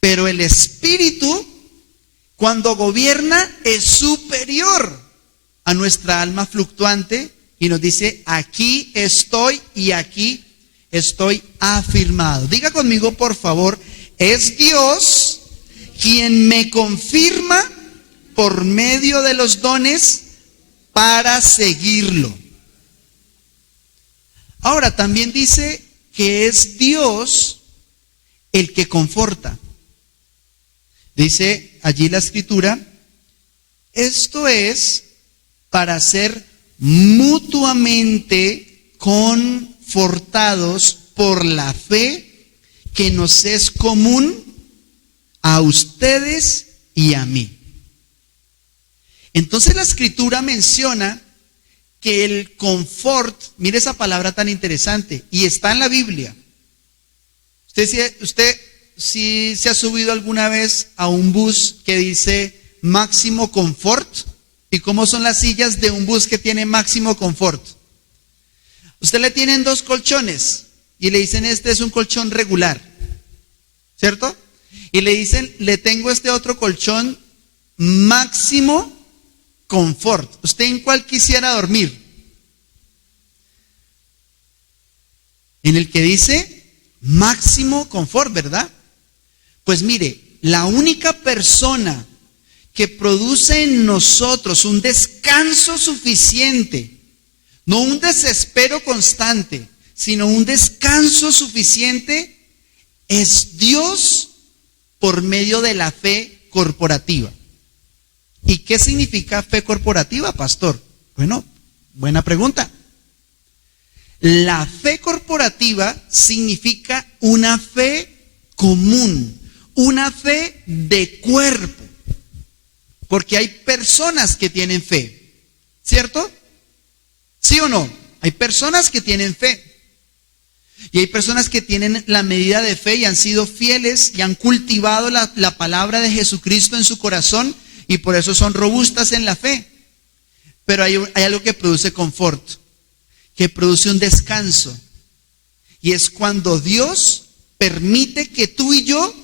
Pero el espíritu, cuando gobierna, es superior a nuestra alma fluctuante y nos dice, aquí estoy y aquí estoy afirmado. Diga conmigo, por favor, es Dios quien me confirma por medio de los dones para seguirlo. Ahora, también dice que es Dios el que conforta. Dice allí la Escritura, esto es para ser mutuamente confortados por la fe que nos es común a ustedes y a mí. Entonces la escritura menciona que el confort, mire esa palabra tan interesante, y está en la Biblia. Usted si se ha subido alguna vez a un bus que dice máximo confort, ¿y cómo son las sillas de un bus que tiene máximo confort? Usted le tienen 2 colchones y le dicen este es un colchón regular, ¿cierto? Y le dicen le tengo este otro colchón máximo confort. ¿Usted en cuál quisiera dormir? En el que dice máximo confort, ¿verdad? Pues mire, la única persona que produce en nosotros un descanso suficiente, no un desespero constante, sino un descanso suficiente, es Dios por medio de la fe corporativa. ¿Y qué significa fe corporativa, pastor? Bueno, buena pregunta. La fe corporativa significa una fe común, una fe de cuerpo. Porque hay personas que tienen fe, ¿cierto? ¿Sí o no? Hay personas que tienen fe. Y hay personas que tienen la medida de fe y han sido fieles y han cultivado la palabra de Jesucristo en su corazón y por eso son robustas en la fe. Pero hay algo que produce confort, que produce un descanso. Y es cuando Dios permite que tú y yo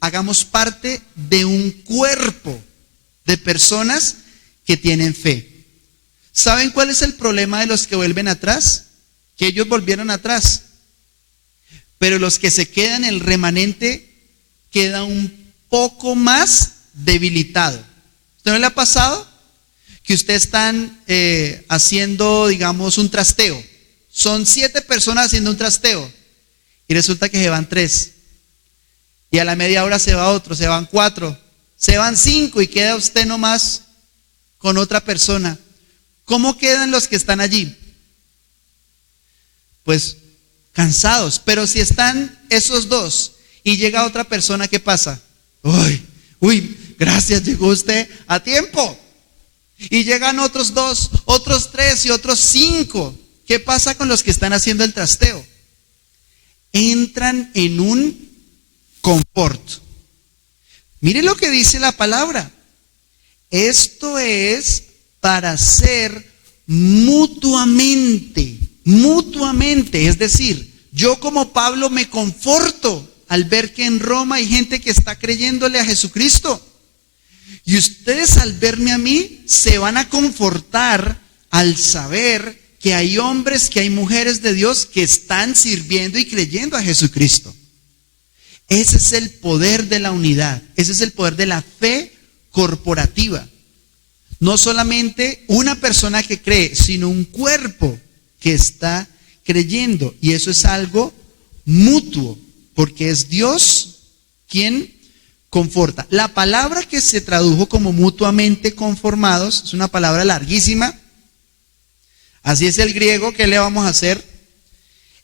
hagamos parte de un cuerpo de personas que tienen fe. ¿Saben cuál es el problema de los que vuelven atrás? Que ellos volvieron atrás. Pero los que se quedan, el remanente, queda un poco más debilitado. ¿Usted no le ha pasado? Que ustedes están haciendo, digamos, un trasteo. Son 7 personas haciendo un trasteo. Y resulta que se van 3. Y a la media hora se va otro, se van 4. Se van 5 y queda usted nomás con otra persona. ¿Cómo quedan los que están allí? Pues cansados. Pero si están esos 2 y llega otra persona, ¿qué pasa? Uy, gracias, llegó usted a tiempo. Y llegan otros 2, otros 3 y otros 5. ¿Qué pasa con los que están haciendo el trasteo? Entran en un confort. Mire lo que dice la palabra. Esto es para ser mutuamente, es decir, yo como Pablo me conforto al ver que en Roma hay gente que está creyéndole a Jesucristo. Y ustedes al verme a mí se van a confortar al saber que hay hombres, que hay mujeres de Dios que están sirviendo y creyendo a Jesucristo. Ese es el poder de la unidad, ese es el poder de la fe corporativa. No solamente una persona que cree, sino un cuerpo que está creyendo. Y eso es algo mutuo, porque es Dios quien conforta. La palabra que se tradujo como mutuamente conformados es una palabra larguísima. Así es el griego. ¿Qué le vamos a hacer?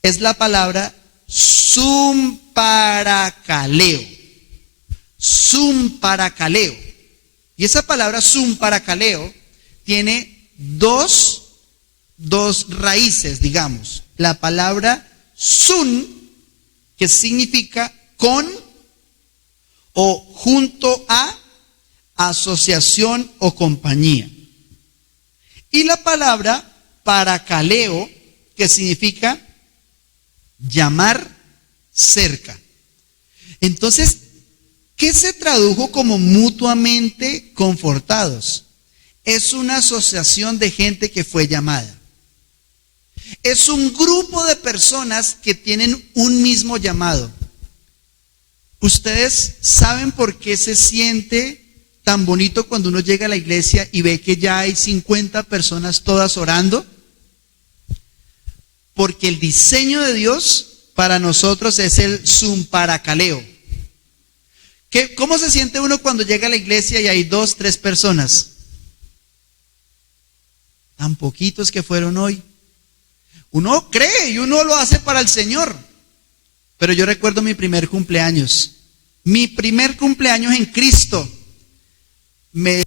Es la palabra sumparakaleo. Sumparakaleo. Y esa palabra sumparakaleo tiene dos raíces, digamos. La palabra sun, que significa con o junto a, asociación o compañía. Y la palabra parakaleo, que significa llamar cerca. Entonces, ¿qué se tradujo como mutuamente confortados? Es una asociación de gente que fue llamada. Es un grupo de personas que tienen un mismo llamado. ¿Ustedes saben por qué se siente tan bonito cuando uno llega a la iglesia y ve que ya hay 50 personas todas orando? Porque el diseño de Dios para nosotros es el sumparakaleo. ¿Cómo se siente uno cuando llega a la iglesia y hay 2, 3 personas? tan poquitos que fueron hoy. Uno cree y uno lo hace para el Señor. Pero yo recuerdo mi primer cumpleaños. Mi primer cumpleaños en Cristo. Me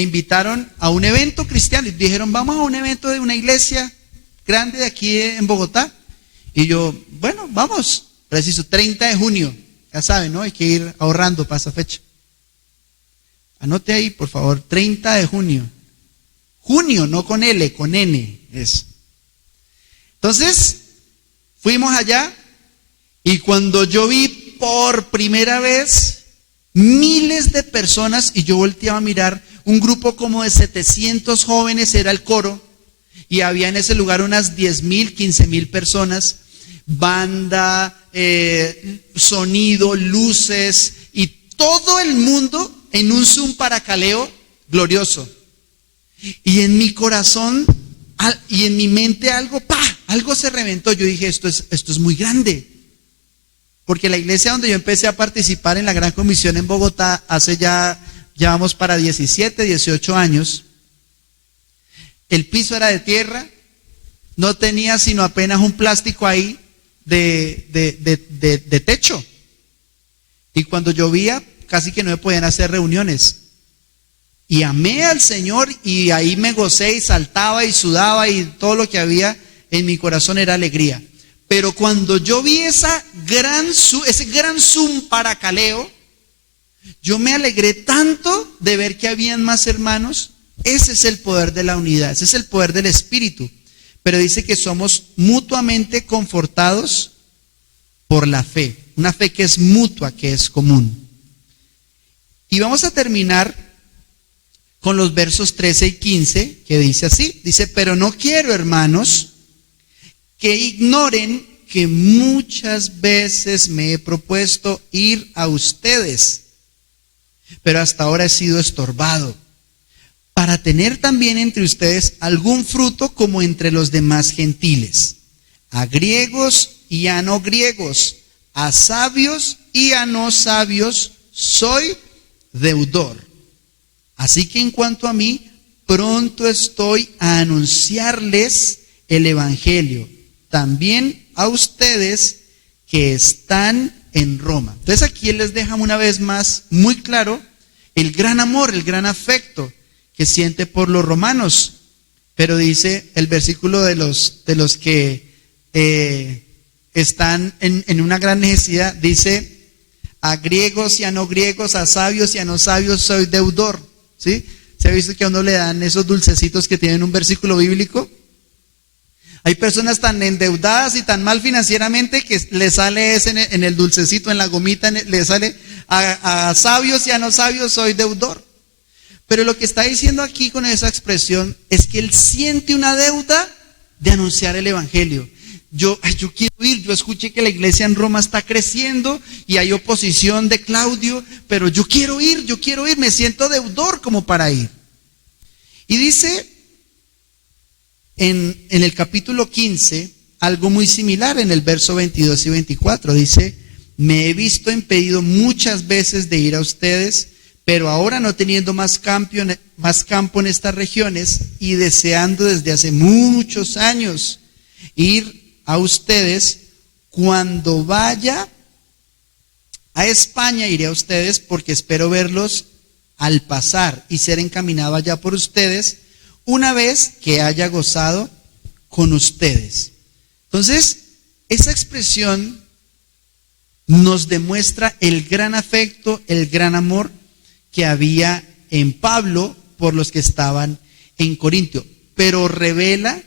invitaron a un evento cristiano y dijeron, vamos a un evento de una iglesia grande de aquí en Bogotá. Y yo, bueno, vamos. Preciso, 30 de junio. Ya saben, ¿no? Hay que ir ahorrando para esa fecha. Anote ahí, por favor, 30 de junio. Junio, no con L, con N es. Entonces, fuimos allá y cuando yo vi por primera vez miles de personas y yo volteaba a mirar un grupo como de 700 jóvenes, era el coro, y había en ese lugar unas 10,000, 15,000 personas, banda, sonido, luces y todo el mundo en un Zoom paracaleo glorioso. Y en mi corazón y en mi mente algo se reventó. Yo dije, esto es muy grande. Porque la iglesia donde yo empecé a participar en la Gran Comisión en Bogotá, hace ya vamos para 17, 18 años, el piso era de tierra, no tenía sino apenas un plástico ahí de techo. Y cuando llovía, casi que no me podían hacer reuniones. Y amé al Señor y ahí me gocé y saltaba y sudaba y todo lo que había en mi corazón era alegría. Pero cuando yo vi ese gran Zoom paracaleo, yo me alegré tanto de ver que habían más hermanos. Ese es el poder de la unidad, ese es el poder del Espíritu. Pero dice que somos mutuamente confortados por la fe. Una fe que es mutua, que es común. Y vamos a terminar con los versos 13 y 15, que dice así. Dice, pero no quiero, hermanos, que ignoren que muchas veces me he propuesto ir a ustedes, pero hasta ahora he sido estorbado, para tener también entre ustedes algún fruto como entre los demás gentiles, a griegos y a no griegos, a sabios y a no sabios, soy deudor. Así que en cuanto a mí, pronto estoy a anunciarles el evangelio, también a ustedes que están en Roma. Entonces aquí él les deja una vez más muy claro el gran amor, el gran afecto que siente por los romanos. Pero dice el versículo de los que están en una gran necesidad, dice, a griegos y a no griegos, a sabios y a no sabios soy deudor. ¿Sí? ¿Se ha visto que a uno le dan esos dulcecitos que tienen un versículo bíblico? Hay personas tan endeudadas y tan mal financieramente que le sale ese en el dulcecito, en la gomita, le sale a sabios y a no sabios soy deudor. Pero lo que está diciendo aquí con esa expresión es que él siente una deuda de anunciar el evangelio. Yo quiero ir, yo escuché que la iglesia en Roma está creciendo y hay oposición de Claudio, pero yo quiero ir, me siento deudor como para ir. Y dice en el capítulo 15 algo muy similar en el verso 22 y 24. Dice, me he visto impedido muchas veces de ir a ustedes, pero ahora no teniendo más campo en estas regiones y deseando desde hace muchos años ir a ustedes, cuando vaya a España iré a ustedes porque espero verlos al pasar y ser encaminado allá por ustedes una vez que haya gozado con ustedes. Entonces, esa expresión nos demuestra el gran afecto, el gran amor que había en Pablo por los que estaban en Corintio, pero revela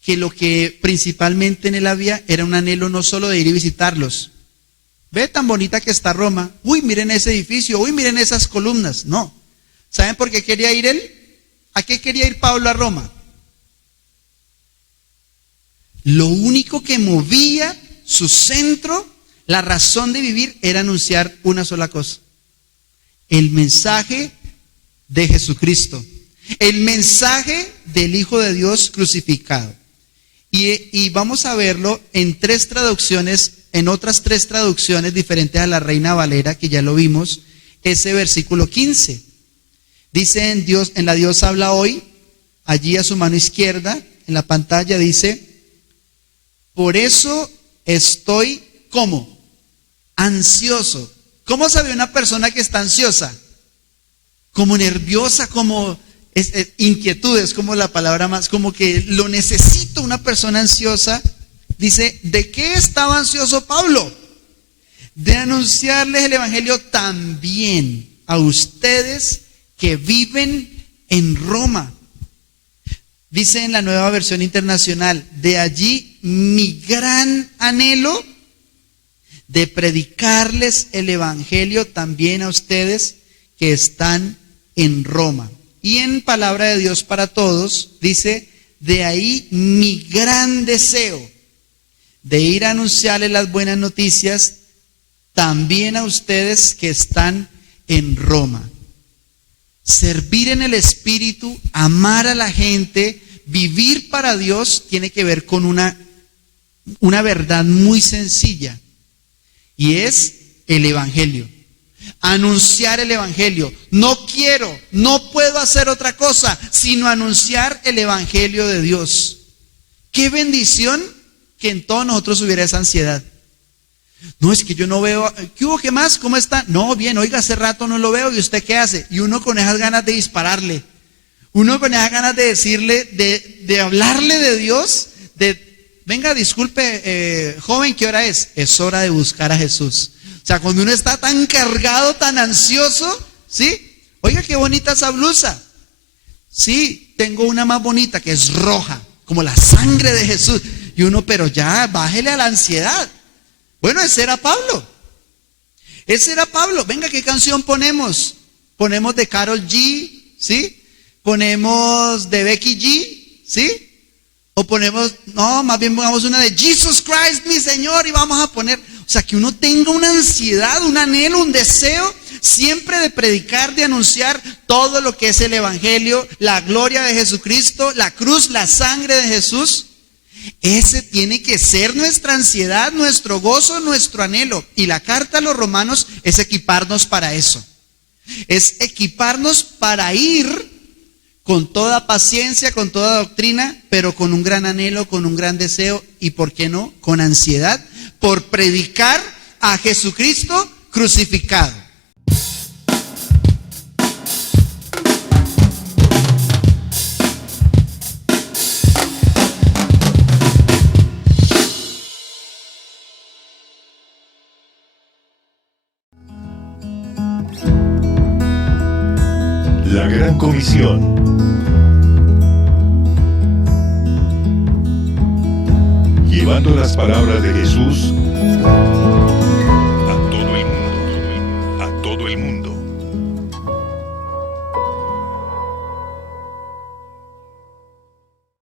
que lo que principalmente en él había era un anhelo no solo de ir y visitarlos. Ve tan bonita que está Roma. Uy, miren ese edificio. Uy, miren esas columnas. No. ¿Saben por qué quería ir él? ¿A qué quería ir Pablo a Roma? Lo único que movía su centro, la razón de vivir, era anunciar una sola cosa: el mensaje de Jesucristo, el mensaje del Hijo de Dios crucificado. Y vamos a verlo en tres traducciones, en otras tres traducciones diferentes a la Reina Valera, que ya lo vimos, ese versículo 15. Dice en la Dios habla hoy, allí a su mano izquierda, en la pantalla dice, por eso estoy, ¿cómo? Ansioso. ¿Cómo sabe una persona que está ansiosa? Como nerviosa, como inquietud, es como la palabra más, como que lo necesito. Una persona ansiosa. Dice, ¿de qué estaba ansioso Pablo? De anunciarles el evangelio también a ustedes que viven en Roma. Dice en la Nueva Versión Internacional, de allí mi gran anhelo de predicarles el evangelio también a ustedes que están en Roma. Y en Palabra de Dios para Todos dice, de ahí mi gran deseo de ir a anunciarles las buenas noticias también a ustedes que están en Roma. Servir en el Espíritu, amar a la gente, vivir para Dios, tiene que ver con una verdad muy sencilla, y es el evangelio. Anunciar el evangelio. No puedo hacer otra cosa sino anunciar el evangelio de Dios. Qué bendición que en todos nosotros hubiera esa ansiedad. No, es que yo no veo. ¿Qué hubo? ¿Qué más? ¿Cómo está? No, bien, oiga, hace rato no lo veo. ¿Y usted qué hace? Y uno con esas ganas de dispararle. Uno con esas ganas de decirle, de hablarle de Dios, venga, disculpe, joven, ¿qué hora es? Es hora de buscar a Jesús. O sea, cuando uno está tan cargado, tan ansioso, ¿sí? Oiga, qué bonita esa blusa. Sí, tengo una más bonita que es roja, como la sangre de Jesús. Y uno, pero ya, bájele a la ansiedad. Bueno, ese era Pablo. Venga, ¿qué canción ponemos? Ponemos de Karol G, ¿sí? Ponemos de Becky G, ¿sí? O ponemos, no, más bien pongamos una de Jesus Christ, mi Señor, y vamos a poner, o sea, que uno tenga una ansiedad, un anhelo, un deseo, siempre de predicar, de anunciar todo lo que es el evangelio, la gloria de Jesucristo, la cruz, la sangre de Jesús. Ese tiene que ser nuestra ansiedad, nuestro gozo, nuestro anhelo. Y la carta a los romanos es equiparnos para eso. Es equiparnos para ir con toda paciencia, con toda doctrina, pero con un gran anhelo, con un gran deseo y, ¿por qué no?, con ansiedad, por predicar a Jesucristo crucificado. La Gran Comisión. Llevando las palabras de Jesús